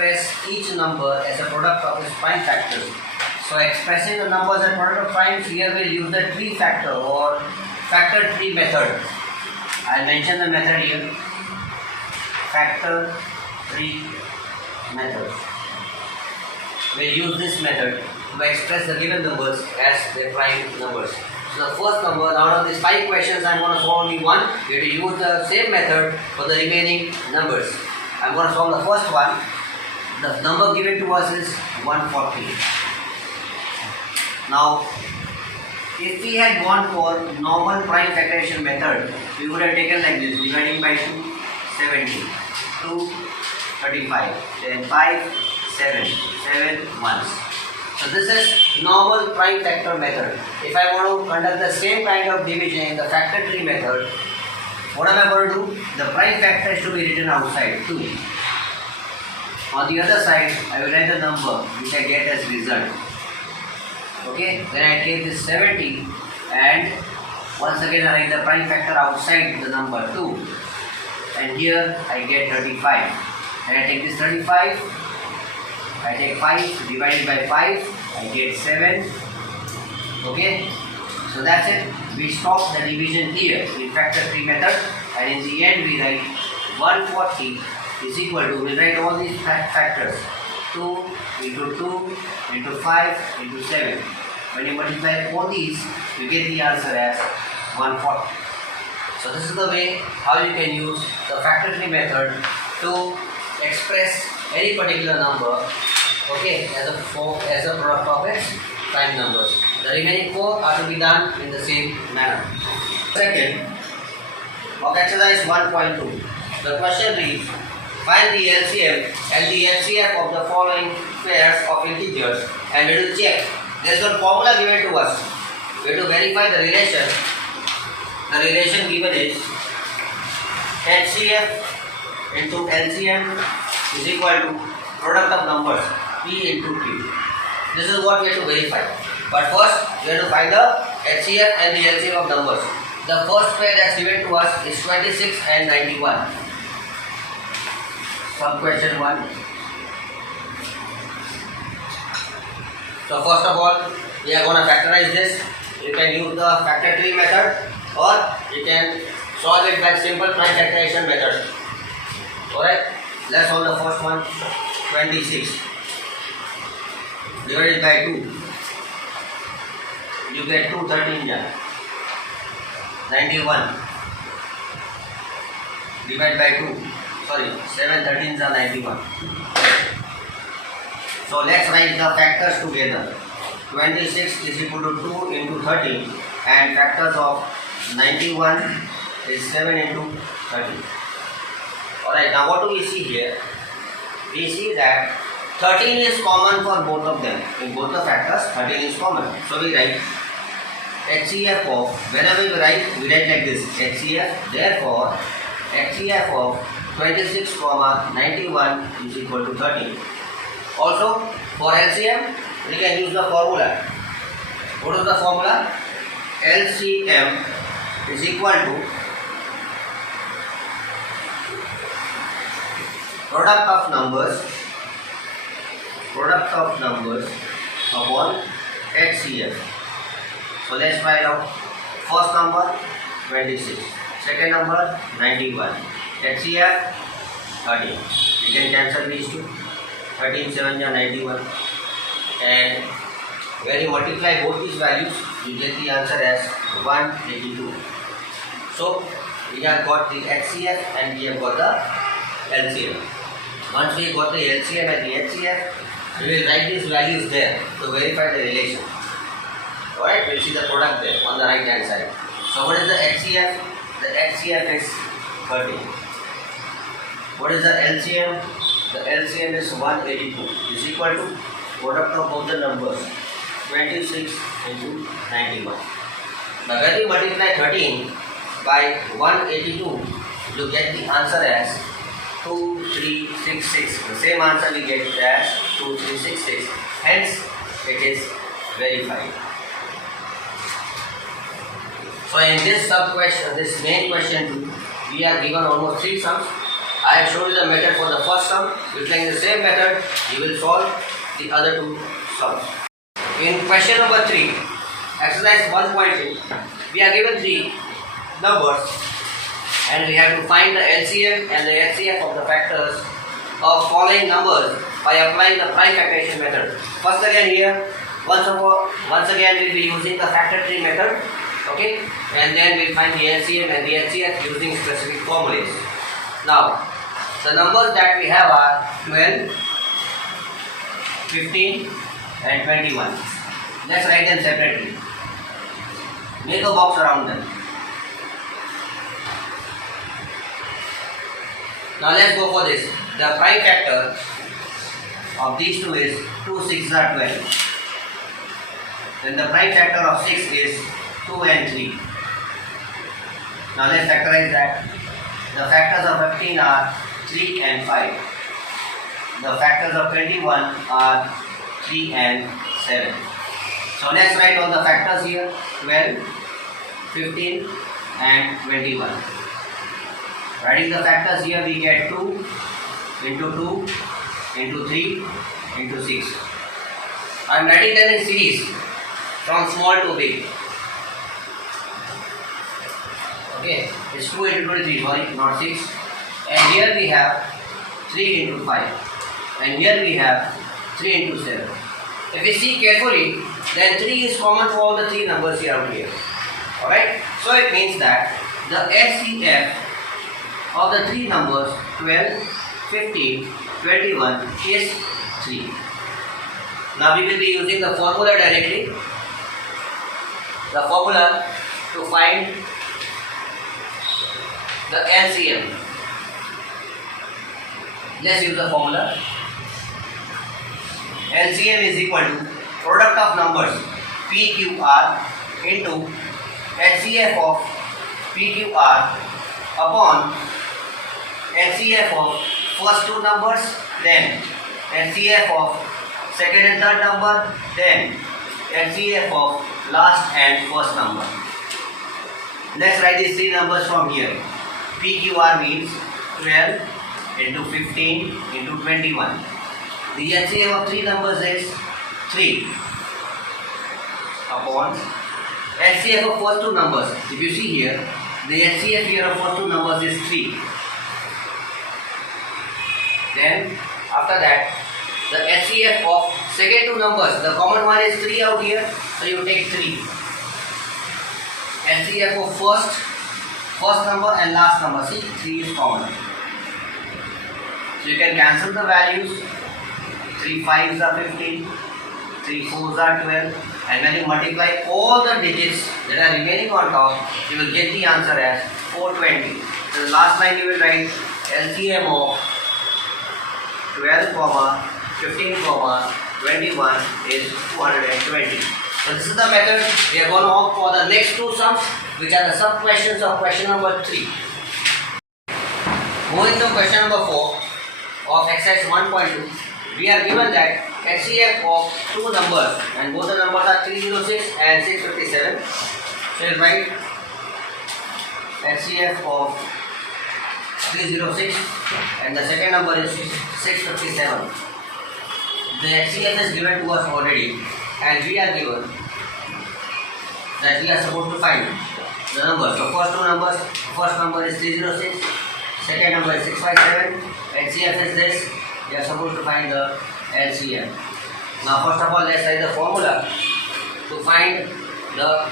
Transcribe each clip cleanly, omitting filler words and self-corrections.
express each number as a product of its prime factors. So expressing the numbers as product of primes, here we'll use the tree factor or factor tree method. I mentioned the method here, factor tree method. We'll use this method to express the given numbers as their prime numbers. So the first number, out of these 5 questions, I'm going to solve only one. We have to use the same method for the remaining numbers. I'm going to solve the first one. The number given to us is 140. Now, if we had gone for normal prime factorization method, we would have taken like this, dividing by 2, 70, 2, 35, then 5, 7, 7 ones. So this is normal prime factor method. If I want to conduct the same kind of division in the factor tree method, what am I going to do? The prime factor is to be written outside, 2. On the other side, I will write the number which I get as result. Okay, then I take this 70 and once again I write the prime factor outside the number 2. And here I get 35. And I take this 35. I take 5 divided by 5, I get 7. Okay, so that's it. We stop the division here in factor tree method, and in the end we write 140 is equal to, we write all these factors, 2 into 2 into 5 into 7. When you multiply all these, you get the answer as 140. So this is the way how you can use the factor tree method to express any particular number, okay, as a product of its prime numbers. The remaining 4 are to be done in the same manner. Second, of exercise 1.2. The question reads, find the LCM and the HCF of the following pairs of integers, and we will check. There is one formula given to us. We have to verify the relation. The relation given is HCF into LCM is equal to product of numbers P into Q. This is what we have to verify. But first, we have to find the HCF and the LCM of numbers. The first pair that's given to us is 26 and 91. Sub question 1. So first of all, we are going to factorize this. You can use the factor tree method, or you can solve it by simple prime factorization method. Alright, let's solve the first one. 26 divided by 2, you get 2 13 here. 91 divided by 2, sorry, 7 13s are 91. So let's write the factors together. 26 is equal to 2 into 13, and factors of 91 is 7 into 13. Alright, now what do we see here? We see that 13 is common for both of them. In both the factors, 13 is common. So we write HCF of, whenever we write like this, HCF, therefore HCF of 26, 91 is equal to 13. Also, for LCM, we can use the formula. What is the formula? LCM is equal to product of numbers upon HCF. So let's find out. First number 26, second number 91, HCF 13. We can cancel these two. 13 7 are 91, and when you multiply both these values, you get the answer as 182. So we have got the HCF and we have got the LCM. Once we got the LCM and the HCF, we will write these values there to verify the relation. Alright, we will see the product there on the right hand side. So what is the HCF? The HCF is 13. What is the LCM? The LCM is 182. Is equal to product of both the numbers 26 into 91. Now when you multiply 13 by 182, you get the answer as 2366. The same answer we get as 2366. Hence, it is verified. So in this sub question, this main question 2, we are given almost 3 sums. I have shown you the method for the first sum. Utilizing the same method, you will solve the other two sums. In question number 3, exercise 1.2, we are given 3 numbers and we have to find the LCM and the HCF of the factors of following numbers by applying the prime factorization method. First again here, once again we will be using the factor tree method, okay, and then we will find the LCM and the HCF using specific formulas. Now, the numbers that we have are 12, 15 and 21. Let's write them separately. Make a box around them. Now let's go for this. The prime factor of these two is 2 6 are 12. Then the prime factor of 6 is 2 and 3. Now let's factorize that. The factors of 15 are 3 and 5. The factors of 21 are 3 and 7. So let's write all the factors here: 12, 15 and 21. Writing the factors here, we get 2 into 2 into 3 into 6. I am writing them in series from small to big. Okay, it's 2 into 23, sorry, not 6. And here we have 3 into 5. And here we have 3 into 7. If we see carefully, then 3 is common for all the 3 numbers here out here. Alright, so it means that the HCF of the 3 numbers 12, 15, 21 is 3. Now we will be using the formula directly. The formula to find the LCM. Let's use the formula. LCM is equal to product of numbers PQR into HCF of PQR upon HCF of first 2 numbers, then HCF of second and third number, then HCF of last and first number. Let's write these 3 numbers from here. PQR means 12 into 15 into 21. The HCF of 3 numbers is 3 upon HCF of first 2 numbers. If you see here, the HCF here of first 2 numbers is 3. Then after that, the HCF of second 2 numbers, the common one is 3 out here, so you take 3. HCF of first number and last number, see, 3 is common. So you can cancel the values. 3 5s are 15, 3 4s are 12, and when you multiply all the digits that are remaining on top, you will get the answer as 420. So the last line you will write LCM of 12, 15, 21 is 220. So this is the method. We are going to opt for the next 2 sums, which are the sub questions of question number 3. Moving to question number 4 of exercise 1.2. We are given that HCF of 2 numbers, and both the numbers are 306 and 657. So you write HCF of 306 and the second number is 657. The HCF is given to us already, and we are given that we are supposed to find the number. So first 2 numbers, first number is 306, second number is 657, HCF is this. We are supposed to find the LCM. Now first of all, let's write the formula to find the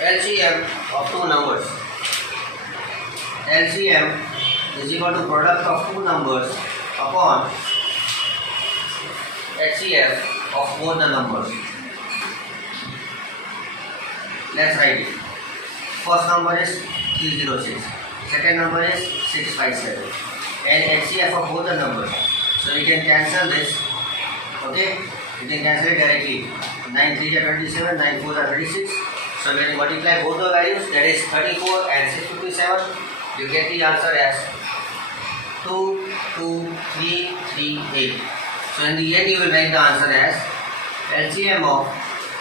LCM of 2 numbers. LCM is equal to product of 2 numbers upon HCF of both the numbers. Let's write it. First number is 306, second number is 657. And HCF of both the numbers. So we can cancel this. Okay, we can cancel it directly. 9 3 are 27, 9 4 are 36. So when you multiply both the values, that is 34 and 657, you get the answer as 22338. So in the end, you will make the answer as LCM of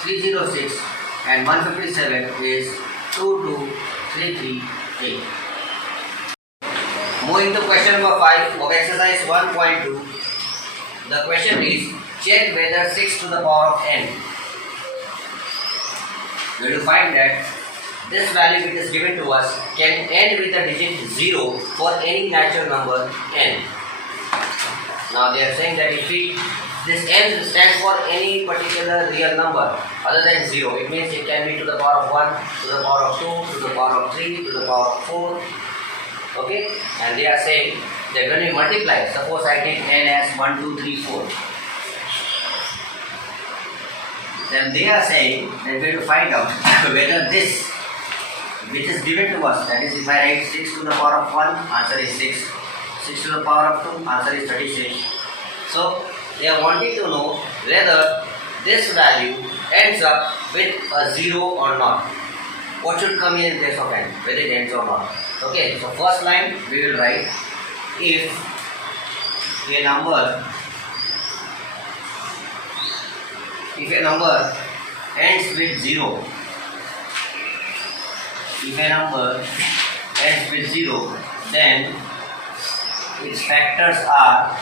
306 and 157 is 22338. Moving to question number 5 of exercise 1.2. The question is, check whether 6 to the power of n. We will find that this value which is given to us can end with the digit 0 for any natural number n. Now they are saying that if this n stands for any particular real number other than 0, it means it can be to the power of 1, to the power of 2, to the power of 3, to the power of 4. Okay, and they are saying that when we multiply, suppose I take n as 1, 2, 3, 4. Then they are saying that we have to find out whether this which is given to us, that is if I write 6 to the power of 1, answer is 6. 6 to the power of 2, answer is 36. So they are wanting to know whether this value ends up with a 0 or not. What should come in place of n, whether it ends or not. Okay, so first line we will write, if a number ends with 0, then its factors are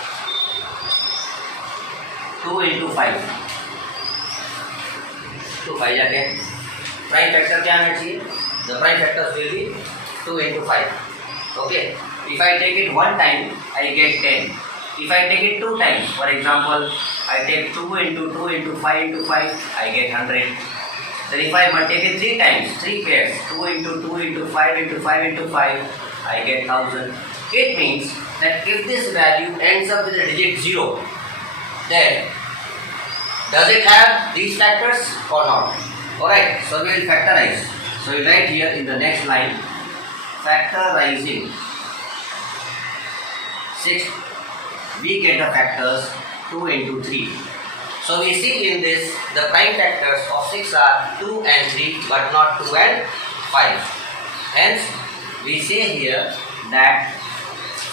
2 into 5. तो 5 जाके prime factor क्या आना चाहिए? The prime factors will be 2 into 5. Okay. If I take it one time, I get 10. If I take it two times, for example, I take 2 into 2 into 5 into 5, I get 100. Then if I take it 3 times, 3 pairs, 2 into 2 into 5 into 5 into 5, I get 1000. It means that if this value ends up with a digit 0, then does it have these factors or not? Alright, so we will factorize. So we write here in the next line, factorizing 6, we get the factors 2 into 3. So we see in this the prime factors of 6 are 2 and 3 but not 2 and 5. Hence we say here that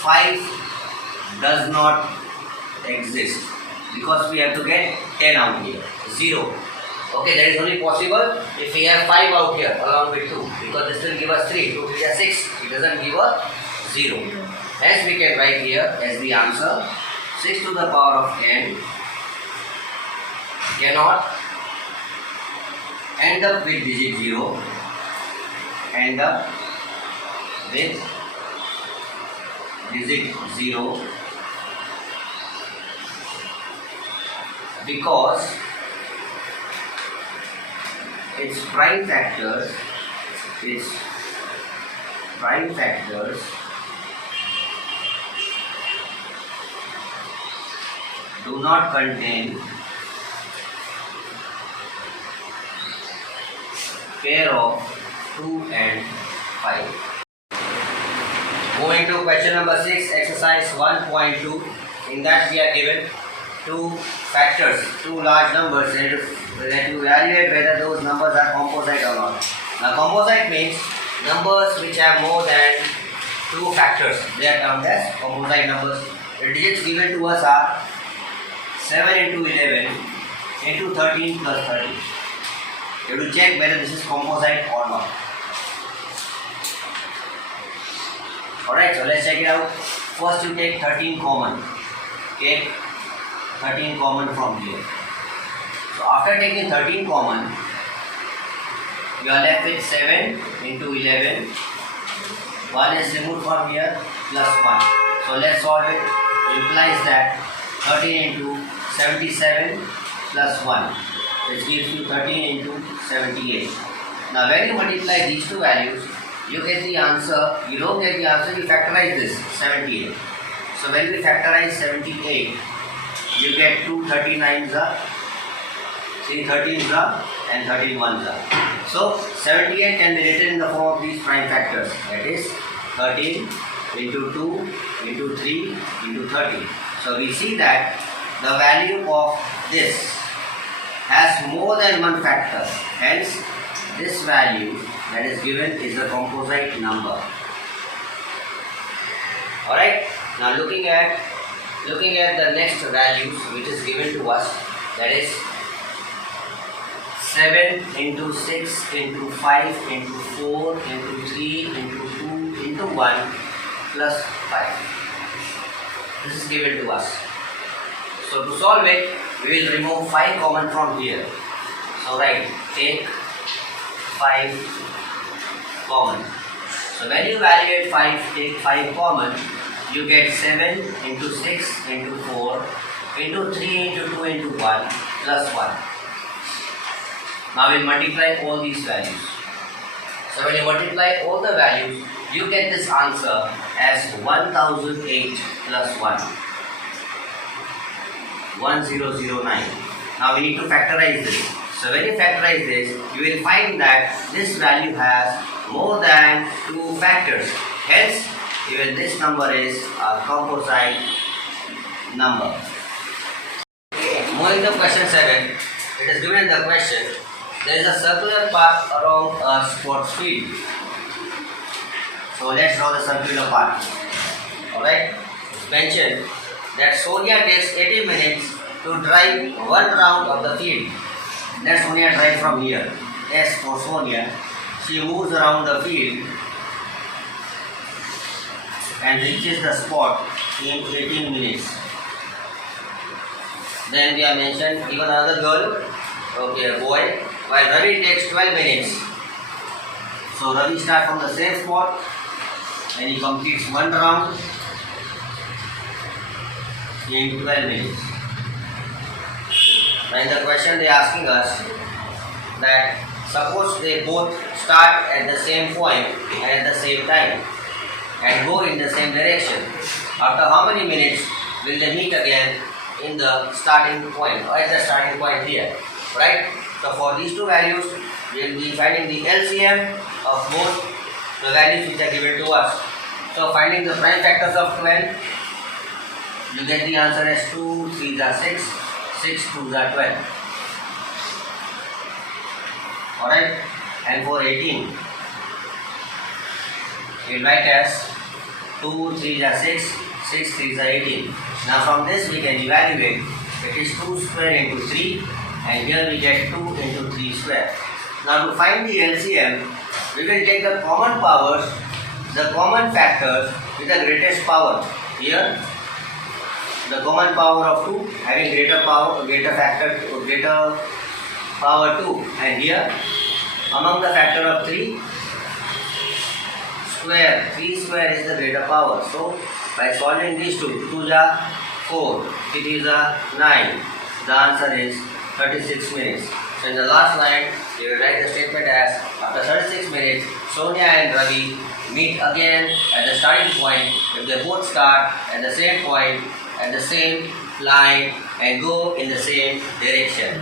5 does not exist because we have to get 10 out here, 0. Okay, that is only possible if we have 5 out here along with 2, because this will give us 3, 2 3 is 6, it doesn't give us 0. Hence we can write here as the answer, 6 to the power of n cannot end up with digit 0, end up with digit 0 because its prime factors do not contain pair of 2 and 5. Moving to question number 6, exercise 1.2. In that we are given two factors, two large numbers, that you evaluate whether those numbers are composite or not. Now composite means numbers which have more than 2 factors. They are termed as composite numbers. The digits given to us are 7 into 11 into 13 plus 30. You have to check whether this is composite or not. Alright, so let's check it out. First you take 13 common. Take 13 common from here. So after taking 13 common, you are left with 7 into 11. 1 is removed from here plus 1. So let's solve it. Implies that 13 into 77 plus 1. This gives you 13 into 78. Now when you multiply these two values, you get the answer. You don't get the answer, you factorize this 78. So when we factorize 78, you get 2 39s are, 3 13s are, and 13 1s are. So 78 can be written in the form of these prime factors. That is 13 into 2 into 3 into 30. So we see that the value of this has more than one factor. Hence this value that is given is a composite number. Alright, now looking at the next values which is given to us, that is 7 into 6 into 5 into 4 into 3 into 2 into 1 plus 5. This is given to us. So to solve it, we will remove 5 common from here. So write, take 5 common. So when you evaluate 5, take 5 common, you get 7 into 6 into 4 into 3 into 2 into 1 plus 1. Now we will multiply all these values. So when you multiply all the values, you get this answer as 1008 plus 1. 1009. Now we need to factorize this. So when you factorize this, you will find that this value has more than 2 factors. Hence, even this number is a composite number. Moving to question 7, it is given in the question, there is a circular path around a sports field. So let's draw the circular path. Alright, it's mentioned that Sonia takes 80 minutes to drive one round of the field. Let Sonia drive from here. S for Sonia. She moves around the field and reaches the spot in 18 minutes. Then we have mentioned even another girl, okay, a boy, while Ravi takes 12 minutes. So Ravi starts from the same spot and he completes one round in 12 minutes. Now in the question they are asking us that suppose they both start at the same point and at the same time and go in the same direction. After how many minutes will they meet again in the starting point or at the starting point here? Right? So for these two values, we will be finding the LCM of both the values which are given to us. So finding the prime factors of 12, you get the answer as 2 3s are 6, 6 2s are 12. Alright, and for 18, we will write as 2 3s are 6, 6 3s are 18. Now from this we can evaluate, it is 2 square into 3 and here we get 2 into 3 square. Now to find the LCM, we will take the common powers, the common factors with the greatest power. Here the common power of 2 having greater power, greater factor, greater power 2, and here among the factor of 3 square, 3 square is the greater power. So by solving these two, 2 are 4, 3 are 9, the answer is 36 minutes. So in the last line, you will write the statement as after 36 minutes, Sonia and Ravi meet again at the starting point if they both start at the same point, at the same line and go in the same direction.